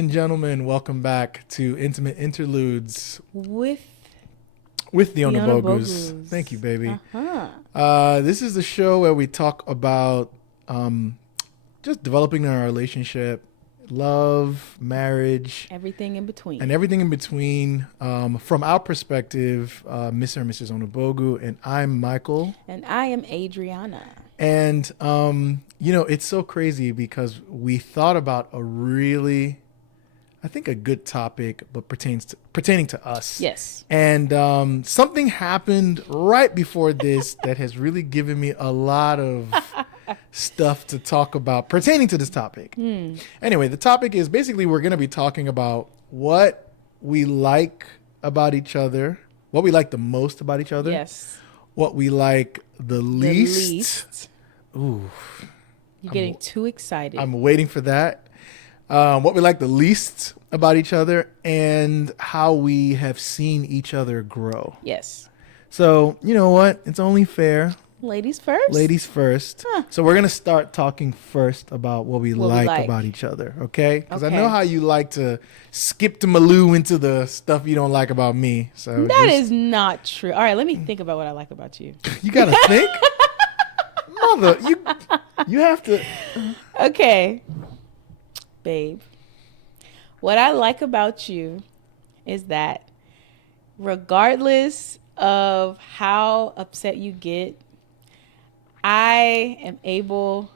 and gentlemen, welcome back to Intimate Interludes With the the Onabogus. Onabogus. Thank you, baby. Uh-huh. This is the show where we talk about just developing our relationship, love, marriage, Everything in between. and everything in between. From our perspective, Mr. and Mrs. Onabogu, and I'm Michael. And I am Adriana. And, it's so crazy because we thought about I think a good topic, but pertaining to us. Yes. And something happened right before this that has really given me a lot of stuff to talk about pertaining to this topic. Anyway, the topic is basically we're going to be talking about what we like about each other, what we like the most about each other, Yes. what we like the least. Ooh, You're getting too excited. I'm waiting for that. What we like the least about each other, and how we have seen each other grow. Yes. So, you know what? It's only fair. Ladies first? Ladies first. Huh. So we're going to start talking first about what we like about each other, okay? Because I know how you like to skip to Malou into the stuff you don't like about me. So That is not true. All right, let me think about what I like about you. You got to think? Mother, you have to... Okay. Babe. What I like about you is that regardless of how upset you get, I am able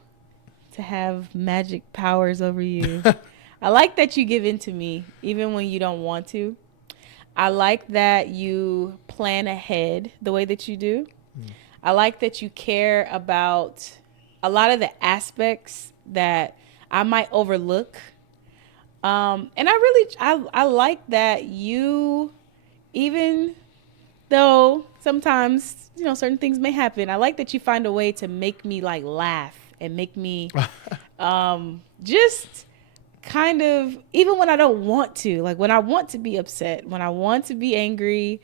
to have magic powers over you. I like that you give in to me even when you don't want to. I like that you plan ahead the way that you do. I like that you care about a lot of the aspects that I might overlook. And I like that you, even though sometimes, certain things may happen, I like that you find a way to make me like laugh and make me just kind of, even when I don't want to, like when I want to be upset, when I want to be angry,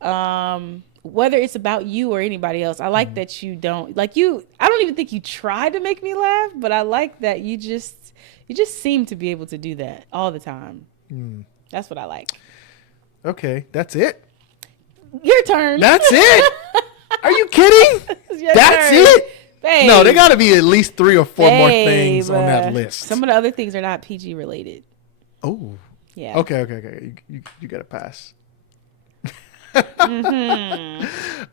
whether it's about you or anybody else, I like that you don't, I don't even think you try to make me laugh, but I like that you just seem to be able to do that all the time. That's what I like. Okay, that's it? Your turn. That's it? Are you kidding? That's turn. it? Babe. No, there got to be at least 3 or 4 more things on that list. Some of the other things are not PG related. Oh. Yeah. Okay. You got to pass.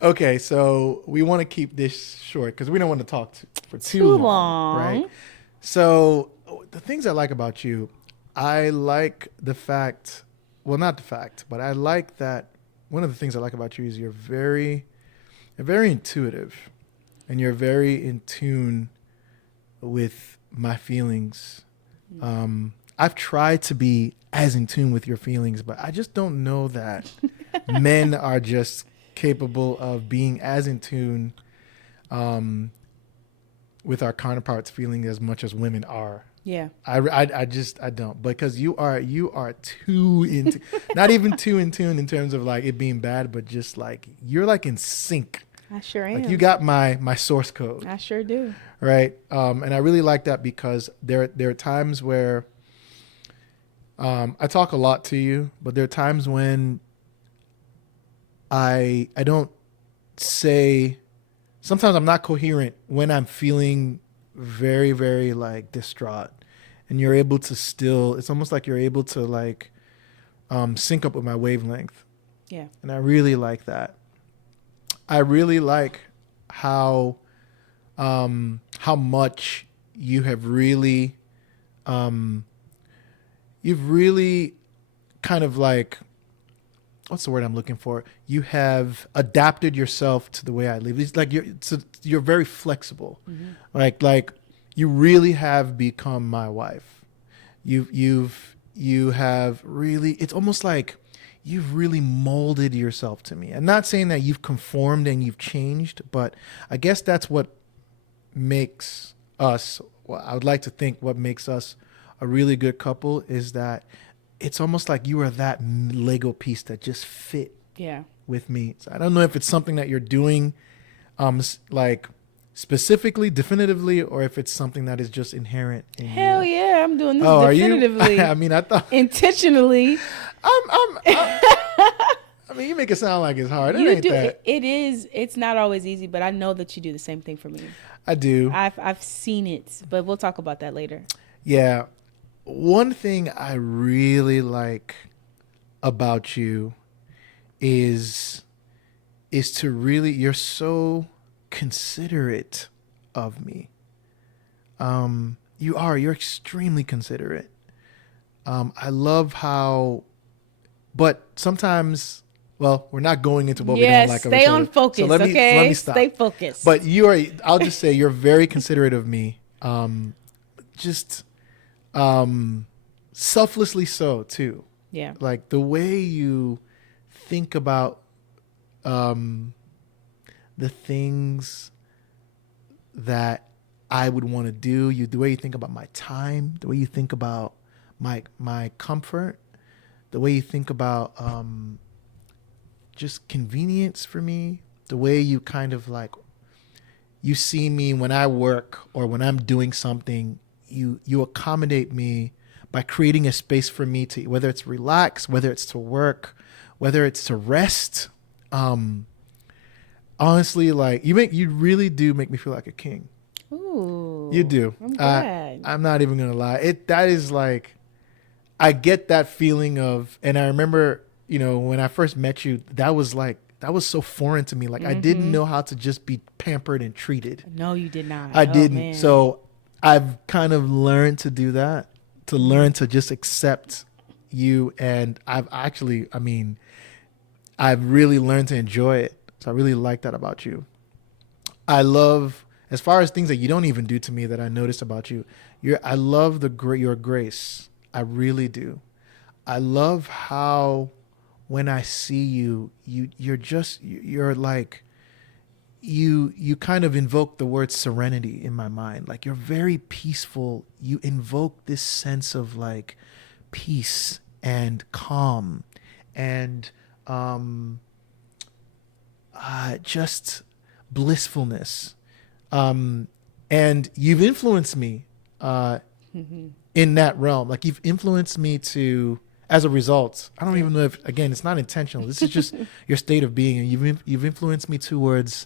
Okay, so we want to keep this short because we don't want to talk for too long, right? So the things I like about you, I like the fact, well, not the fact, but I like that one of the things I like about you is you're very intuitive, and you're very in tune with my feelings. I've tried to be as in tune with your feelings, but I just don't know that men are just capable of being as in tune with our counterparts' feeling as much as women are. Yeah. I don't, because you are too into, not even too in tune in terms of like it being bad, but just like you're like in sync. I sure am. Like you got my source code. I sure do. Right. And I really like that because there are times where I talk a lot to you, but there are times when I don't say, sometimes I'm not coherent when I'm feeling very, very like distraught, and you're able to still, it's almost like you're able to like sync up with my wavelength. Yeah. And I really like that. I really like how much you have really, you've really kind of like, what's the word I'm looking for? You have adapted yourself to the way I live. It's like you're very flexible. Mm-hmm. Like you really have become my wife. You have really, it's almost like you've really molded yourself to me. I'm not saying that you've conformed and you've changed, but I guess that's what makes us, well, I would like to think what makes us a really good couple is that it's almost like you are that Lego piece that just fit Yeah. with me. So I don't know if it's something that you're doing like specifically, definitively, or if it's something that is just inherent in Hell you. yeah, I'm doing this Oh, are definitively. you? I mean, I thought. Intentionally. I mean, you make it sound like it's hard. It You ain't do. that. It is. It's not always easy, but I know that you do the same thing for me. I do. I've seen it, but we'll talk about that later. Yeah. One thing I really like about you is to really, you're so considerate of me. You're extremely considerate. I love how, but sometimes, well, we're not going into what we don't like of stay each on other. focus. So let me stop. Stay focused. But I'll just say you're very considerate of me. Just selflessly so too. yeah, Like the way you think about the things that I would want to do, the way you think about my time, the way you think about my comfort, the way you think about just convenience for me, the way you kind of like, you see me when I work or when I'm doing something, you accommodate me by creating a space for me to, whether it's relax, whether it's to work, whether it's to rest. Honestly, like you really do make me feel like a king. ooh, You do. I'm glad. I'm not even gonna lie. That is like, I get that feeling of, and I remember, when I first met you, that was so foreign to me. Like I didn't know how to just be pampered and treated. No, you did not. I Oh, didn't. man. So I've kind of learned to do that, to learn to just accept you. And I've really learned to enjoy it. So I really like that about you. I love, as far as things that you don't even do to me that I noticed about you, I love your grace. I really do. I love how when I see you, you're like, you kind of invoke the word serenity in my mind. Like you're very peaceful. You invoke this sense of like peace and calm and just blissfulness. And you've influenced me in that realm. Like you've influenced me to, as a result, I don't even know if, again, it's not intentional. This is just your state of being. And you've influenced me towards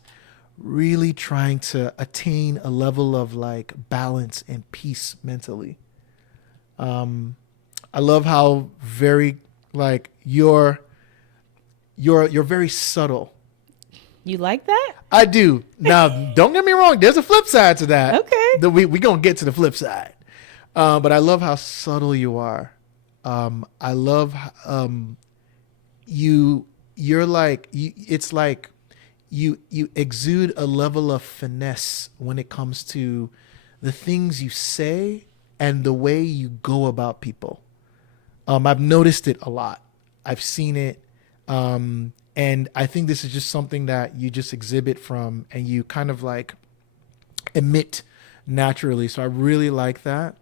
really trying to attain a level of like balance and peace mentally. I love how very like you're very subtle. You like that? I do. Now, don't get me wrong. There's a flip side to that. Okay. We gonna get to the flip side. But I love how subtle you are. I love you're like it's like you exude a level of finesse when it comes to the things you say and the way you go about people. I've noticed it a lot. I've seen it. And I think this is just something that you just exhibit from and you kind of like emit naturally. So I really like that.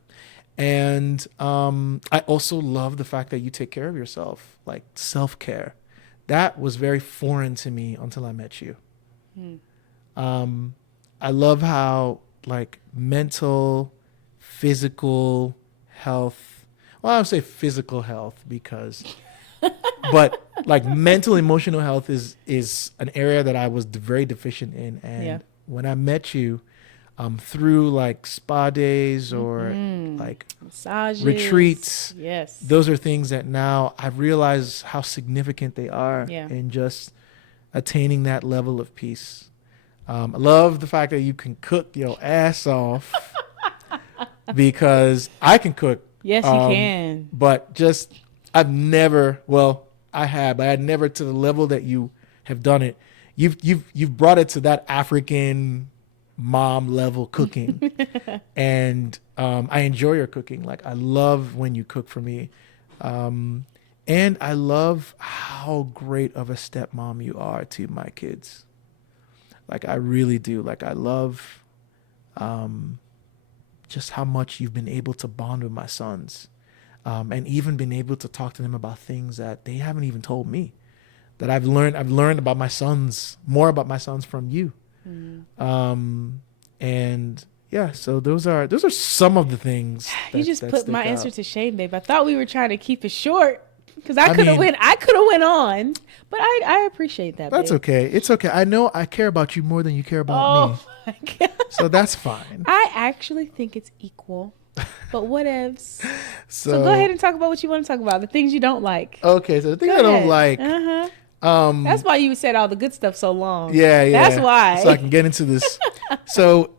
And I also love the fact that you take care of yourself, like self-care. That was very foreign to me until I met you. I love how like mental, physical health, well, I would say physical health because, but like mental, emotional health is an area that I was very deficient in. And when I met you, through like spa days or like massages, retreats, yes, those are things that now I've realized how significant they are in just attaining that level of peace. I love the fact that you can cook your ass off because I can cook. Yes, you can. But just, I've never, well, I have, but I had never to the level that you have done it. You've brought it to that African mom level cooking. And I enjoy your cooking. Like I love when you cook for me. And I love how great of a stepmom you are to my kids. Like I really do. Like I love just how much you've been able to bond with my sons. And even been able to talk to them about things that they haven't even told me. That I've learned about my sons, more about my sons from you. And yeah, so those are some of the things You just that put stick my out. answer to shame, babe. I thought we were trying to keep it short because I I could have mean- went. I could have went on, but I appreciate that. That's babe. okay. It's okay. I know I care about you more than you care about me. Oh my god. So that's fine. I actually think it's equal, but whatevs. So go ahead and talk about what you want to talk about. The things you don't like. Okay, so the thing I don't like, That's why you said all the good stuff so long. yeah. That's why. So I can get into this. So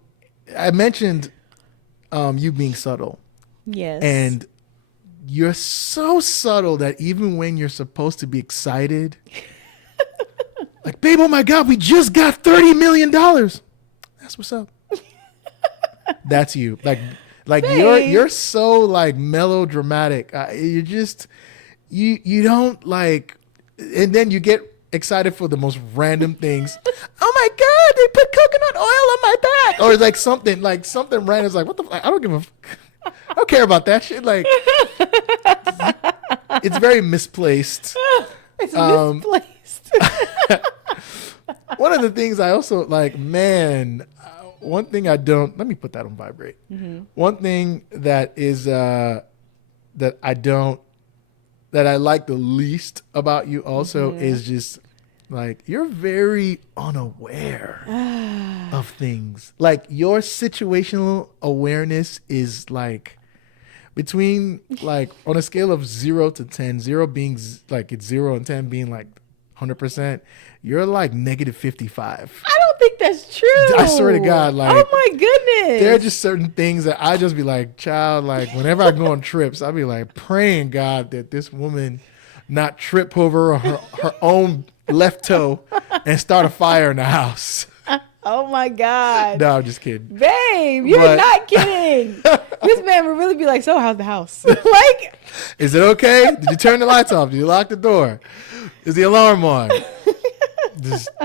I mentioned you being subtle, Yes. and you're so subtle that even when you're supposed to be excited, like, babe, oh my God, we just got $30 million. That's what's up. That's you. Like Babe. you're so like melodramatic. You just you don't like, and then you get excited for the most random things. Oh my God, they put coconut oil on my back, or like something random. It's like, what the fuck? I don't give a. I don't care about that shit. Like, it's very misplaced. It's misplaced. One of the things I also like, man, one thing I don't, let me put that on vibrate. One thing that is, that I like the least about you also is just like, you're very unaware of things. Like, your situational awareness is like, between like, on a scale of 0 to 10, 0 being like it's 0 and 10 being like 100%, you're like negative 55. I don't think that's true. I swear to God, like, oh my goodness. there are just certain things that I just be like, child, like, whenever I go on trips, I'll be like praying God that this woman not trip over her own left toe and start a fire in the house. Oh my God. No, I'm just kidding. Babe, you're But- not kidding. This man would really be like, so how's the house? Like, Is it okay? Did you turn the lights off? Did you lock the door? Is the alarm on?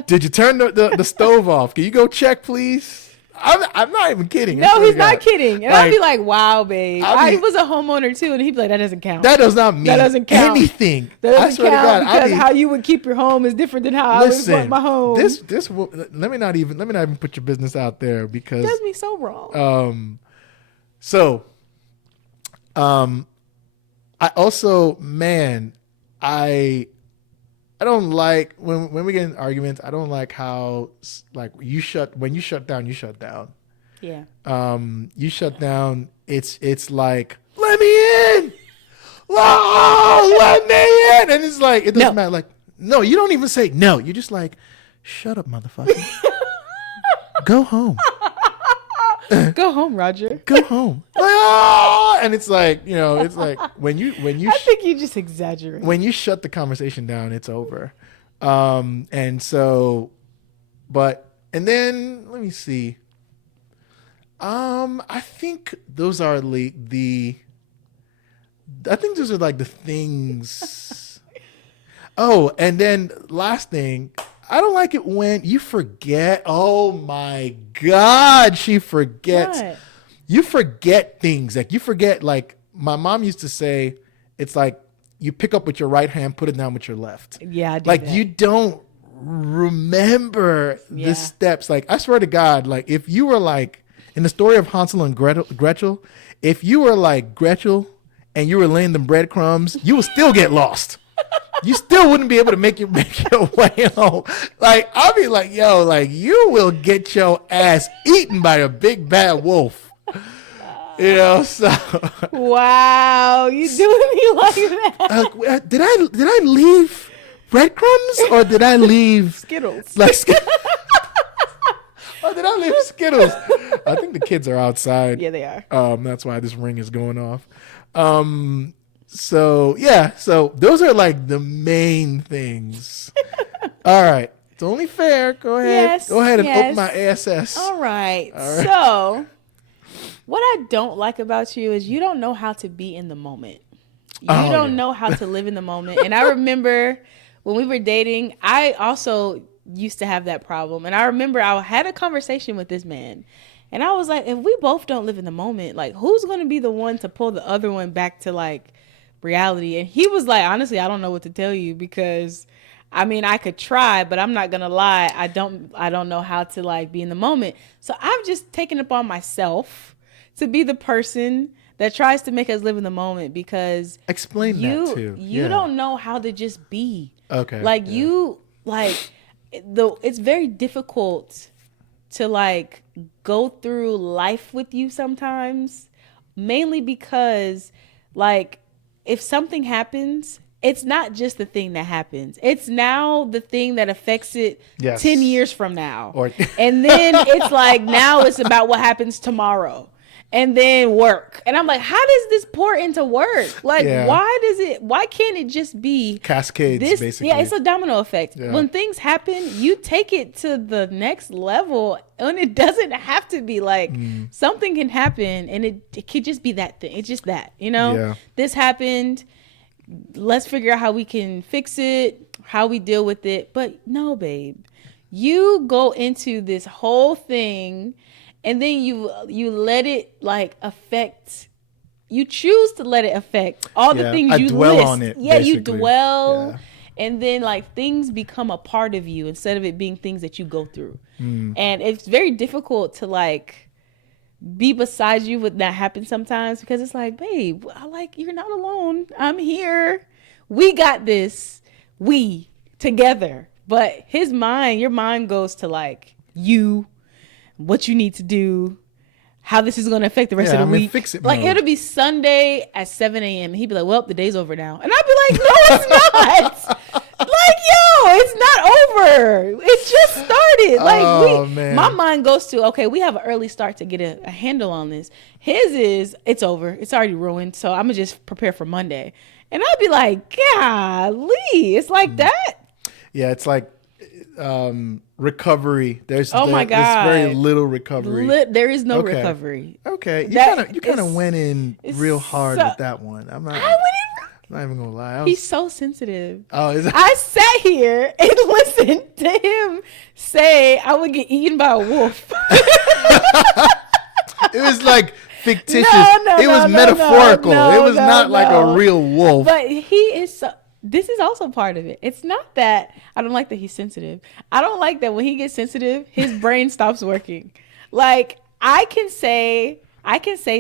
Did you turn the stove off? Can you go check, please? I'm not even kidding. I no, swear he's to not God. kidding. And Like, I'd be like, wow, babe. I I mean- was a homeowner too. And he'd be like, that doesn't count. That does not mean doesn't count. anything. That I doesn't swear count to God. because how you would keep your home is different than how I would Listen, want my home. this let me not even put your business out there because does me so wrong. I also, man, I don't like when we get in arguments. I don't like how like when you shut down, you shut down. Yeah. You shut down. It's like, let me in. Oh, let me in. And it's like, it doesn't No. matter. Like, no, you don't even say no. You're just like, shut up, motherfucker. Go home. Go home, Roger. Go home. Like, oh! And it's like, it's like when you I think you just exaggerate. when you shut the conversation down, it's over. And so, and then let me see. I think those are I think those are like the things. Oh, and then last thing, I don't like it when you forget. Oh my God, she forgets. What? You forget things. Like, you forget, like, my mom used to say, it's like you pick up with your right hand, put it down with your left. Yeah, I do Like, that. you don't remember Yeah. the steps. Like, I swear to God, like, if you were like, in the story of Hansel and Gretel, if you were like Gretel and you were laying them breadcrumbs, you would still get lost. You still wouldn't be able to make your way home. Like, I'll be like, yo, like, you will get your ass eaten by a big bad wolf. So Wow, you doing me like that? did I leave breadcrumbs or did I leave Skittles. like or did I leave Skittles? I think the kids are outside. Yeah, they are. That's why this ring is going off. So those are like the main things. All right. It's only fair. Go ahead. Yes, Go ahead and yes. open my ASS. All right. All right. So, what I don't like about you is you don't know how to be in the moment. You Oh, don't yeah. know how to live in the moment. And I remember when we were dating, I also used to have that problem. And I remember I had a conversation with this man. And I was like, if we both don't live in the moment, like, who's going to be the one to pull the other one back to like reality? And he was like, honestly, I don't know what to tell you because I mean, I could try, but I'm not gonna lie. I don't know how to like be in the moment. So I've just taken it upon myself to be the person that tries to make us live in the moment, because Explain that too. you don't know how to just be. Okay. Like yeah. you like it's very difficult to like go through life with you sometimes, mainly because like if something happens, it's not just the thing that happens. It's now the thing that affects it Yes. 10 years from now. Or And then it's like now it's about what happens tomorrow. And then work. And I'm like, how does this pour into work? Like, Yeah. why can't it just be cascades, this? basically. Yeah, it's a domino effect. Yeah. When things happen, you take it to the next level, and it doesn't have to be like something can happen and it could just be that thing. It's just that, Yeah. This happened. Let's figure out how we can fix it, how we deal with it. But no, babe, you go into this whole thing and then you let it like affect, you choose to let it affect all the Yeah, things I you dwell list. on it, Yeah, you basically. dwell. Yeah. And then like things become a part of you instead of it being things that you go through. Mm. And it's very difficult to like be beside you when that happens sometimes, because it's like, babe, you're not alone. I'm here. We got this. We together. But your mind goes to like you, what you need to do, how this is going to affect the rest of the week. Fix it Like mode. it'll be Sunday at 7 a.m. and he'd be like, well, the day's over now. And I'd be like, no, it's not. Like, yo, it's not over. It just started. Like, Oh, man. my mind goes to, okay, we have an early start to get a handle on this. His is, it's over. It's already ruined. So I'm going to just prepare for Monday. And I'd be like, golly, it's like that. Yeah, it's like recovery. There's Oh my there's God. very little recovery. There is no Okay. recovery. Okay, you That kind of is- went in real hard so- with that one. I'm not. I went I'm not even gonna lie. I in. He's was, so sensitive. oh, is it? I sat here and listened to him say I would get eaten by a wolf. It was like fictitious. No, it was no, metaphorical. no, it was no, not like no. a real wolf. But he is so, this is also part of it. It's not that I don't like that he's sensitive. I don't like that when he gets sensitive, his brain stops working. Like I can say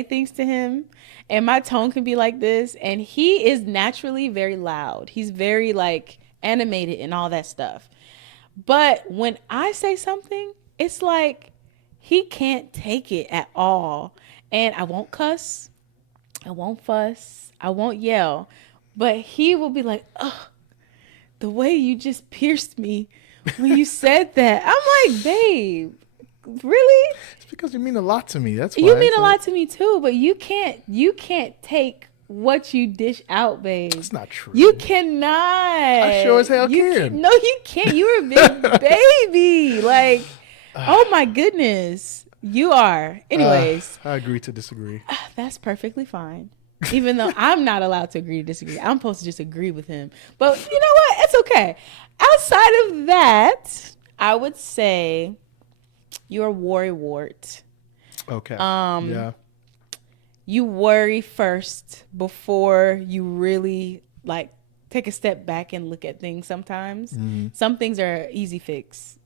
things to him and my tone can be like this, and he is naturally very loud. He's very like animated and all that stuff. But when I say something, it's like he can't take it at all. And I won't cuss. I won't fuss. I won't yell. But he will be like, ugh, the way you just pierced me when you said that. I'm like, babe, really? It's because you mean a lot to me. That's why. You mean a lot to me too, but you can't take what you dish out, babe. It's not true. You cannot. I sure as hell You can. No, you can't. You're a big baby. Like, oh my goodness. You are. Anyways, I agree to disagree. that's perfectly fine. Even though I'm not allowed to agree to disagree. I'm supposed to just agree with him. But you know what? It's okay. Outside of that, I would say you're a worrywart. Okay. Um, yeah. You worry first before you really like take a step back and look at things sometimes. Some things are easy fix,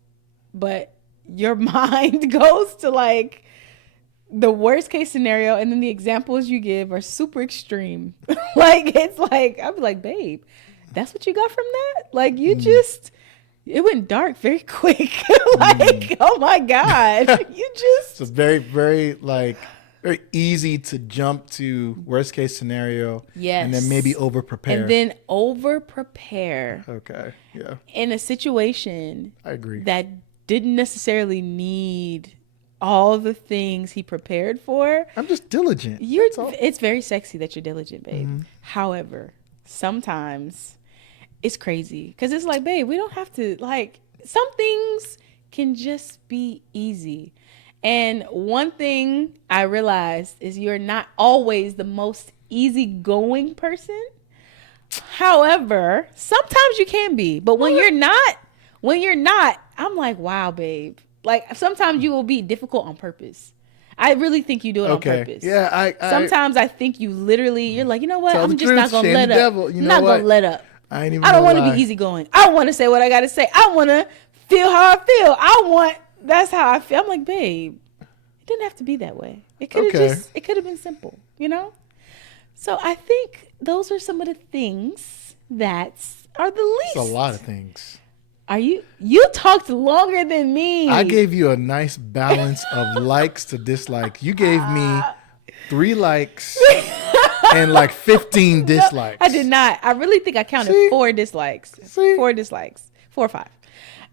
but your mind goes to like the worst case scenario, and then the examples you give are super extreme. Like it's like I'd be like, babe, that's what you got from that? Like you just it went dark very quick. Like, oh my God. You just So it's very, very like very easy to jump to worst case scenario. Yes. And then maybe over prepare. and then over prepare Okay. Yeah. in a situation I agree. that didn't necessarily need all the things he prepared for. I'm just diligent. You're That's all. it's very sexy that you're diligent, babe. However, sometimes it's crazy because it's like, babe, we don't have to like some things can just be easy. And one thing I realized is you're not always the most easygoing person. However, sometimes you can be, but when you're not, I'm like, wow, babe. Like sometimes you will be difficult on purpose. I really think you do it on purpose. Yeah. I Sometimes I think you literally, you're like, you know what? Tell I'm the just not truth, gonna shame let the up. devil. You I'm know not what? gonna let up. I ain't even I don't want gonna to lie. be easygoing. I want to say what I got to say. I want to feel how I feel. That's how I feel. I'm like, babe, it didn't have to be that way. It could have Okay. it could have been simple, you know? So I think those are some of the things that are the least. It's a lot of things. You talked longer than me. I gave you a nice balance of likes to dislikes. You gave me 3 likes and like 15 dislikes. I did not. I really think I counted See? 4 dislikes. See? 4 dislikes. 4 or 5.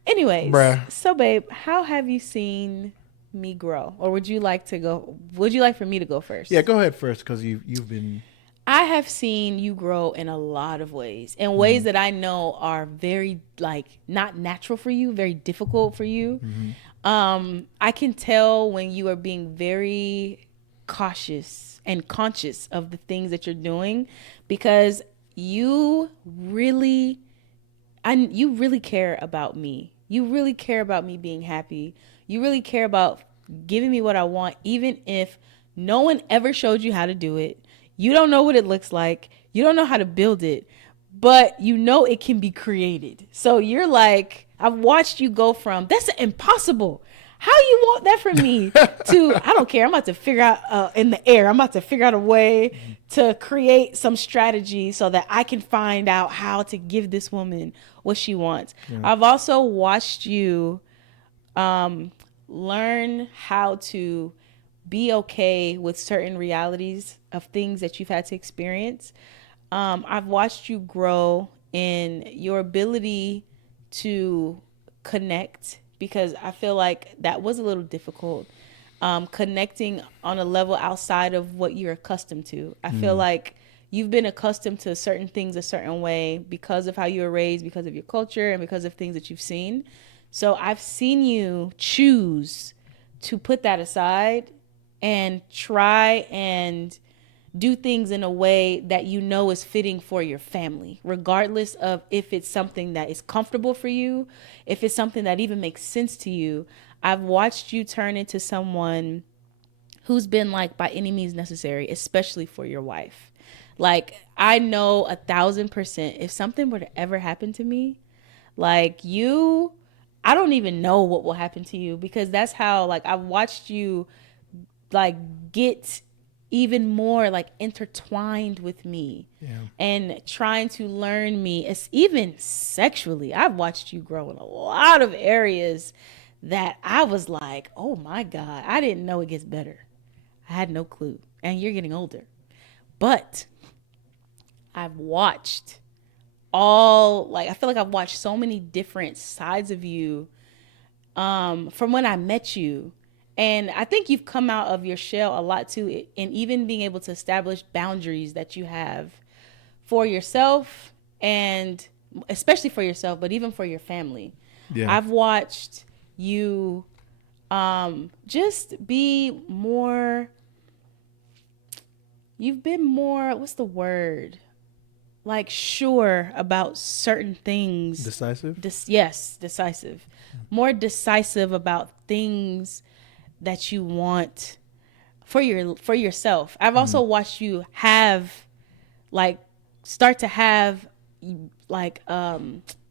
Anyways, Bruh. so babe, how have you seen me grow? Or would you like for me to go first? Yeah, go ahead first because you've been. I have seen you grow in a lot of ways, in ways that I know are very like not natural for you, very difficult for you. I can tell when you are being very cautious and conscious of the things that you're doing, because you really care about me. You really care about me being happy. You really care about giving me what I want, even if no one ever showed you how to do it. You don't know what it looks like. You don't know how to build it, but you know it can be created. So you're like, I've watched you go from, that's impossible. How you want that from me to, I don't care. I'm about to figure out in the air. I'm about to figure out a way to create some strategy so that I can find out how to give this woman what she wants. Yeah. I've also watched you learn how to be okay with certain realities of things that you've had to experience. I've watched you grow in your ability to connect, because I feel like that was a little difficult. Connecting on a level outside of what you're accustomed to. I feel like you've been accustomed to certain things a certain way because of how you were raised, because of your culture, and because of things that you've seen. So I've seen you choose to put that aside and try and do things in a way that you know is fitting for your family, regardless of if it's something that is comfortable for you, if it's something that even makes sense to you. I've watched you turn into someone who's been like by any means necessary, especially for your wife. Like, I know 1,000% if something were to ever happen to me, like you, I don't even know what will happen to you, because that's how, like, I've watched you like get even more like intertwined with me, and trying to learn me. It's even sexually. I've watched you grow in a lot of areas that I was like, oh my God, I didn't know it gets better. I had no clue. And you're getting older. But I've watched I feel like I've watched so many different sides of you from when I met you. And I think you've come out of your shell a lot too, and even being able to establish boundaries that you have for yourself, and especially for yourself, but even for your family. Yeah. I've watched you just be more, you've been more, what's the word? Like sure about certain things. Decisive? Yes, decisive. More decisive about things that you want for yourself. I've also watched you start to have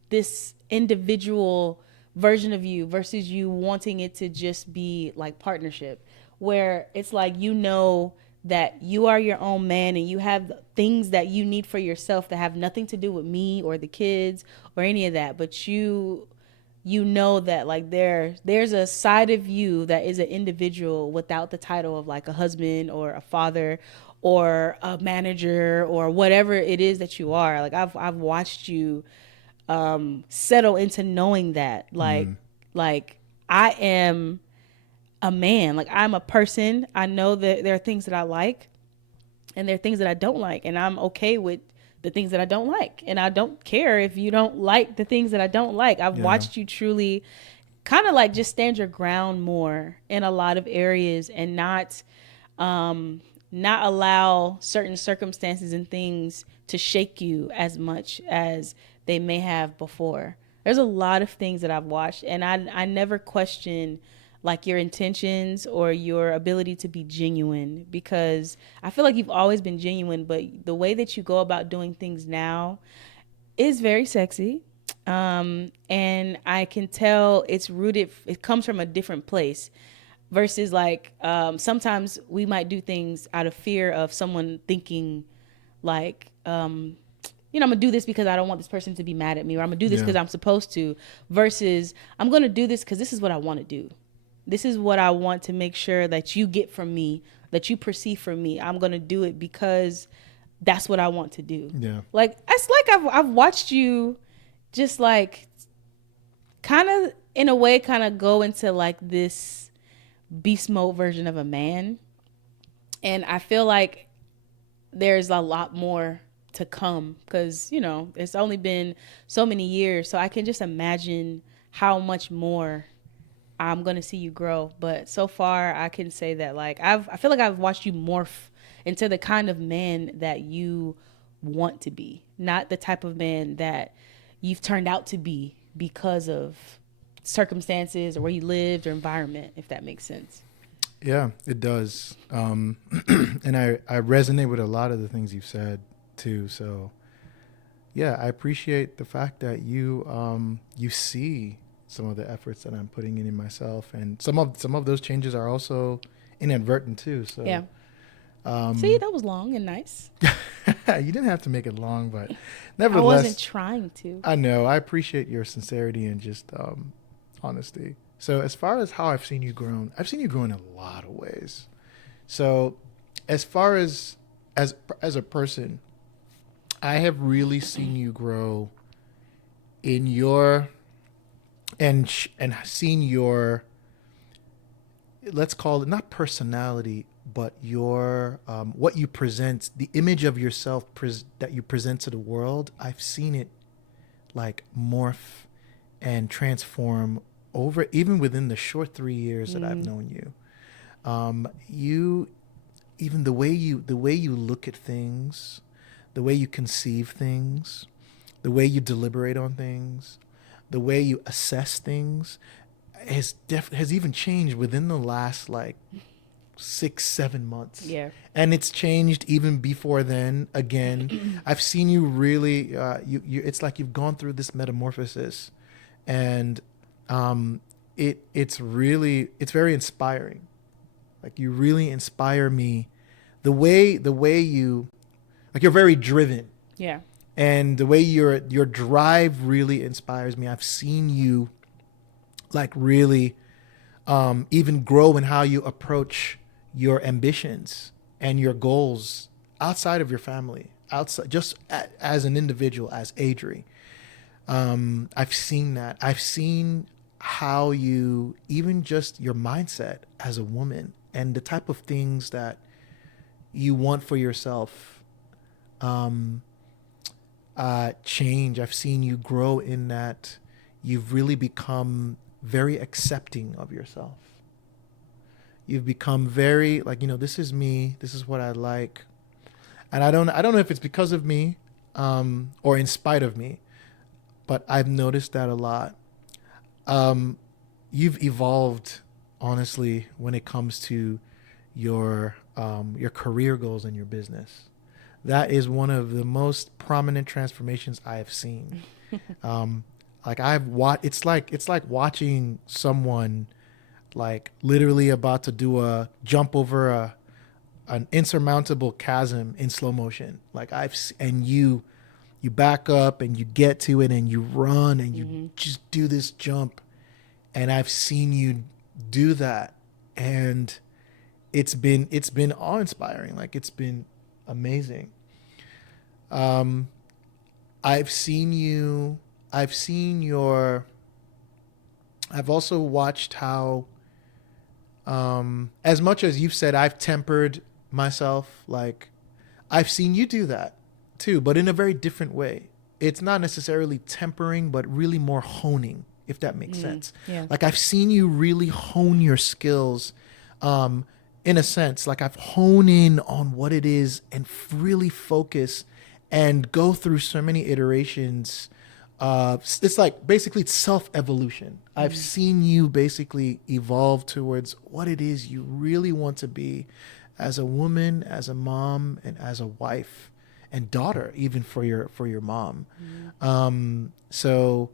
this individual version of you versus you wanting it to just be like partnership, where it's like, you know, that you are your own man and you have things that you need for yourself that have nothing to do with me or the kids or any of that, but you know that like there's a side of you that is an individual without the title of like a husband or a father or a manager or whatever it is that you are. Like I've watched you settle into knowing that like I am a man, like I'm a person. I know that there are things that I like and there are things that I don't like, and I'm okay with the things that I don't like. And I don't care if you don't like the things that I don't like. I've watched you truly kind of like just stand your ground more in a lot of areas, and not allow certain circumstances and things to shake you as much as they may have before. There's a lot of things that I've watched, and I never question like your intentions or your ability to be genuine, because I feel like you've always been genuine, but the way that you go about doing things now, is very sexy. And I can tell it's rooted, it comes from a different place versus like, sometimes we might do things out of fear of someone thinking like, I'm gonna do this because I don't want this person to be mad at me, or I'm gonna do this Yeah. because I'm supposed to, versus I'm gonna do this because this is what I want to do. This is what I want to make sure that you get from me, that you perceive from me. I'm gonna do it because that's what I want to do. Yeah. Like it's like I've watched you just like kind of in a way kind of go into like this beast mode version of a man. And I feel like there's a lot more to come because, it's only been so many years. So I can just imagine how much more I'm going to see you grow. But so far, I can say that like I feel like I've watched you morph into the kind of man that you want to be, not the type of man that you've turned out to be because of circumstances or where you lived or environment, if that makes sense. Yeah, it does. And I resonate with a lot of the things you've said too. So yeah, I appreciate the fact that you see some of the efforts that I'm putting in myself, and some of those changes are also inadvertent too. So Yeah. See, that was long and nice. you didn't have to make it long, but I nevertheless, wasn't trying to. I know I appreciate your sincerity and just honesty. So as far as how I've seen you grow in a lot of ways. So as far as a person, I have really seen you grow in your and seen your, let's call it not personality, but your what you present, the image of yourself that you present to the world. I've seen it like morph and transform over even within the short 3 years that I've known you. You even the way you look at things, the way you conceive things, the way you deliberate on things, the way you assess things has even changed within the last like 6-7 months. Yeah. And it's changed even before then. Again, I've seen you really. It's like you've gone through this metamorphosis, and it's very inspiring. Like you really inspire me. The way you, like you're very driven, Yeah. and the way your drive really inspires me. I've seen you like really even grow in how you approach your ambitions and your goals outside of your family, outside just as an individual, as Adri. I've seen that. I've seen how you, even just your mindset as a woman and the type of things that you want for yourself change. I've seen you grow in that you've really become very accepting of yourself. You've become very like, this is me, this is what I like. And I don't know if it's because of me or in spite of me, but I've noticed that a lot. You've evolved, honestly, when it comes to your career goals and your business. That is one of the most prominent transformations I have seen. Like it's like watching someone like literally about to do a jump over an insurmountable chasm in slow motion. Like and you back up and you get to it and you run and you just do this jump, and I've seen you do that, and it's been awe-inspiring. Like it's been amazing. I've also watched how as much as you've said I've tempered myself, like I've seen you do that too, but in a very different way. It's not necessarily tempering, but really more honing, if that makes sense. Yeah. Like I've seen you really hone your skills, in a sense. Like I've honed in on what it is and really focus and go through so many iterations. It's like basically it's self-evolution. I've seen you basically evolve towards what it is you really want to be as a woman, as a mom, and as a wife. and daughter, even for your mom. Mm-hmm. So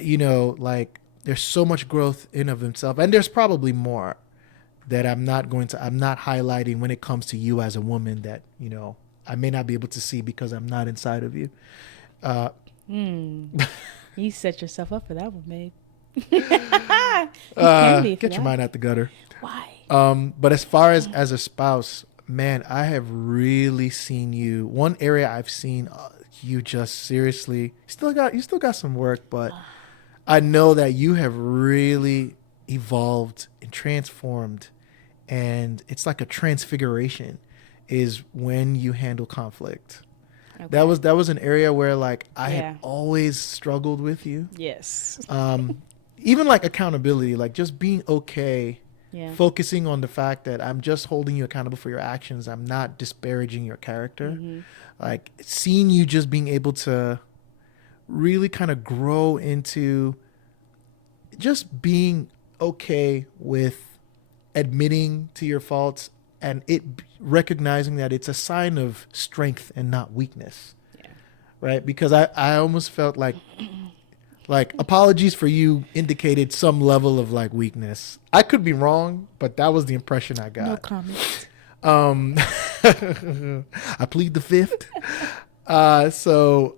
you know, like there's so much growth in of himself, and there's probably more that I'm not highlighting when it comes to you as a woman that, you know, I may not be able to see because I'm not inside of you. Uh, You set yourself up for that one, babe. You can be for get your that. mind out the gutter. Why? But as far as a spouse, man, I have really seen you. One area I've seen you just seriously you still got some work, but I know that you have really evolved and transformed, and it's like a transfiguration is when you handle conflict. Okay. That was an area where like I had Yeah. always struggled with you. Yes. Um, even like accountability, like just being okay, Yeah. focusing on the fact that I'm just holding you accountable for your actions. I'm not disparaging your character. Mm-hmm. Like seeing you just being able to really kind of grow into just being okay with admitting to your faults and recognizing that it's a sign of strength and not weakness, Yeah. right? Because I almost felt like apologies for you indicated some level of like weakness. I could be wrong, but that was the impression I No got. comment. Um, I plead the fifth. So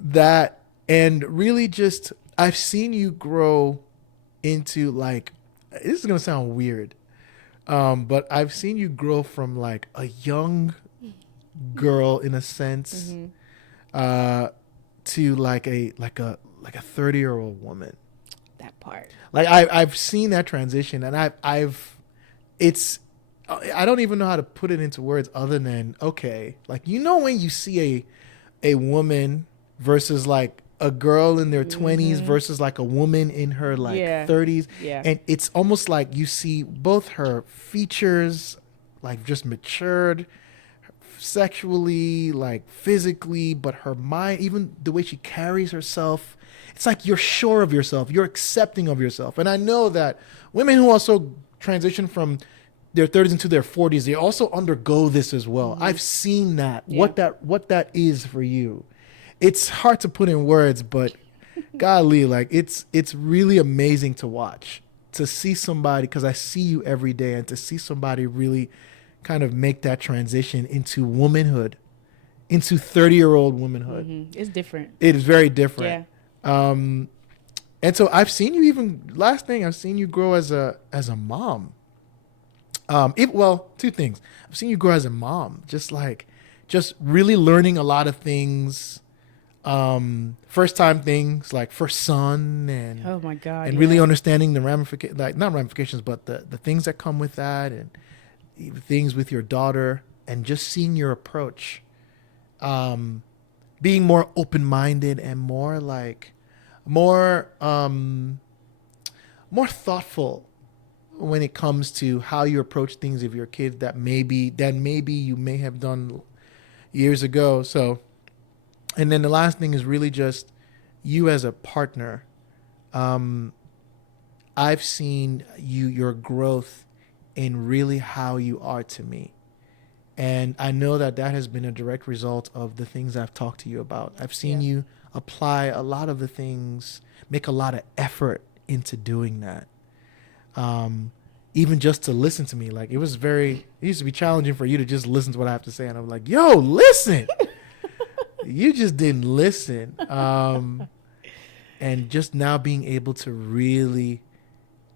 that, and really just I've seen you grow into like, this is gonna sound weird, but I've seen you grow from like a young girl in a sense, Mm-hmm. uh, to like a 30-year-old woman. That part. Like I've seen that transition, and I've it's I don't even know how to put it into words other than okay, like you know when you see a woman versus like a girl in their 20s Mm-hmm. versus like a woman in her like Yeah. 30s, Yeah. and it's almost like you see both her features like just matured sexually, like physically, but her mind, even the way she carries herself, it's like you're sure of yourself, you're accepting of yourself. And I know that women who also transition from their 30s into their 40s, they also undergo this as well. Mm-hmm. I've seen that, Yeah. what that is for you. It's hard to put in words, but golly, like it's really amazing to watch, to see somebody, because I see you every day, and to see somebody really kind of make that transition into womanhood, into 30-year-old womanhood. Mm-hmm. It's different. It is very different. Yeah. Um, and so I've seen you even last thing I've seen you grow as a mom. Well, two things. I've seen you grow as a mom, just really learning a lot of things. First time things like first son Oh my God. and really Yeah. understanding the ramifications, like not ramifications, but the things that come with that, and things with your daughter, and just seeing your approach, um, being more open minded and more like more more thoughtful when it comes to how you approach things of your kids that maybe you may have done years ago. So, and then the last thing is really just you as a partner. Um, I've seen your growth in really how you are to me. And I know that that has been a direct result of the things I've talked to you about. I've seen Yeah. you apply a lot of the things, make a lot of effort into doing that. Even just to listen to me, like it used to be challenging for you to just listen to what I have to say. And I'm like, yo, listen, you just didn't listen. And just now being able to really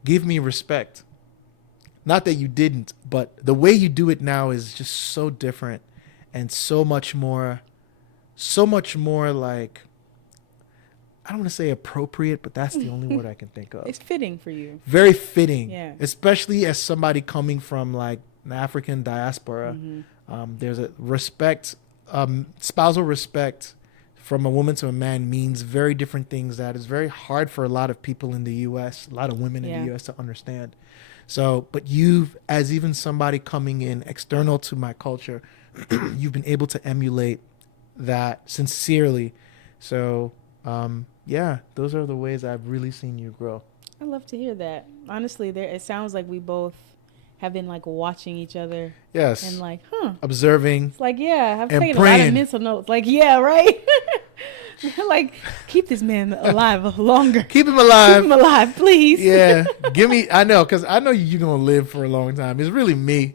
give me respect. Not that you didn't, but the way you do it now is just so different and so much more like, I don't want to say appropriate, but that's the only word I can think of. It's fitting for you. Very fitting, Yeah. especially as somebody coming from like an African diaspora. Mm-hmm. There's a respect, spousal respect from a woman to a man means very different things that is very hard for a lot of people in the U.S., a lot of women in Yeah. the U.S. to understand. So, but you've, as even somebody coming in external to my culture, you've been able to emulate that sincerely. So, yeah, those are the ways I've really seen you grow. I love to hear that. Honestly, there it sounds like we both have been like watching each other Yes. and like, Observing. It's like, yeah, I've And taken a lot praying. of mental notes. Like, yeah, right. Like, keep this man alive longer. Keep him Keep alive. him alive, please. Yeah. Give me, I know, because I know you're going to live for a long time. It's really me.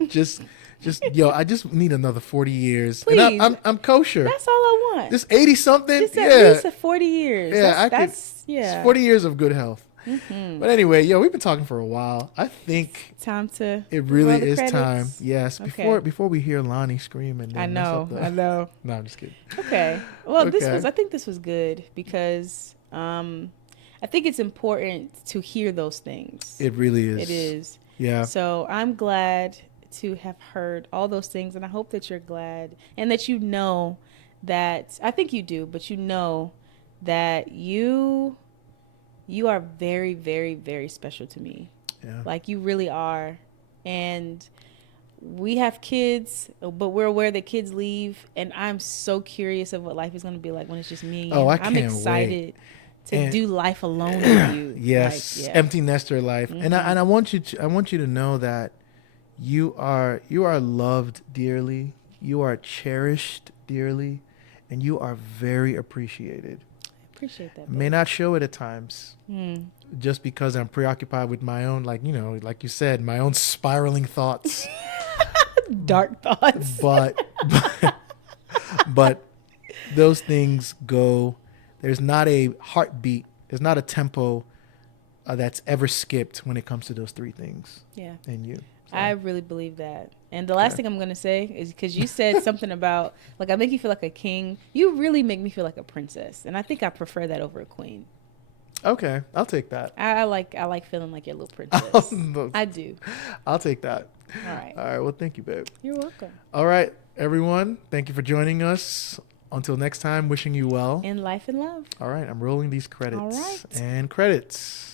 Yo, I just need another 40 years. Please. And I'm kosher. That's all I want. Just 80 something. Just at Yeah. least a 40 years. Yeah, That's It's 40 years of good health. Mhm. But anyway, yo, we've been talking for a while. I think Time to. it really roll the is credits. time. Yes. Okay. Before we hear Lonnie scream and then I mess know. up the- I know. No, I'm just kidding. Okay. Well, Okay. I think this was good because I think it's important to hear those things. It really is. It is. Yeah. So I'm glad to have heard all those things, and I hope that you're glad and that you know that, I think you do, but you know that you are very, very, very special to me. Yeah. Like, you really are. And we have kids, but we're aware that kids leave, and I'm so curious of what life is going to be like when it's just me and you. Oh, I I'm can't excited to And- do life alone with you. Yes. Like, yeah. Empty nester life. And I want you to know that you are loved dearly. You are cherished dearly, and you are very appreciated. Appreciate that. May babe. not show it at times, Mm. just because I'm preoccupied with my own, like you said, my own spiraling thoughts. Dark thoughts. But those things go. There's not a heartbeat. There's not a tempo that's ever skipped when it comes to those three things Yeah. in you. So, I really believe that. And the last thing I'm going to say is because you said something about, like, I make you feel like a king. You really make me feel like a princess. And I think I prefer that over a queen. okay, I'll take that. I like feeling like your little princess. No, I do. I'll take that. All right. All right. Well, thank you, babe. You're welcome. All right, everyone. Thank you for joining us. Until next time, wishing you well. In life and love. All right, I'm rolling these credits. All right. And credits.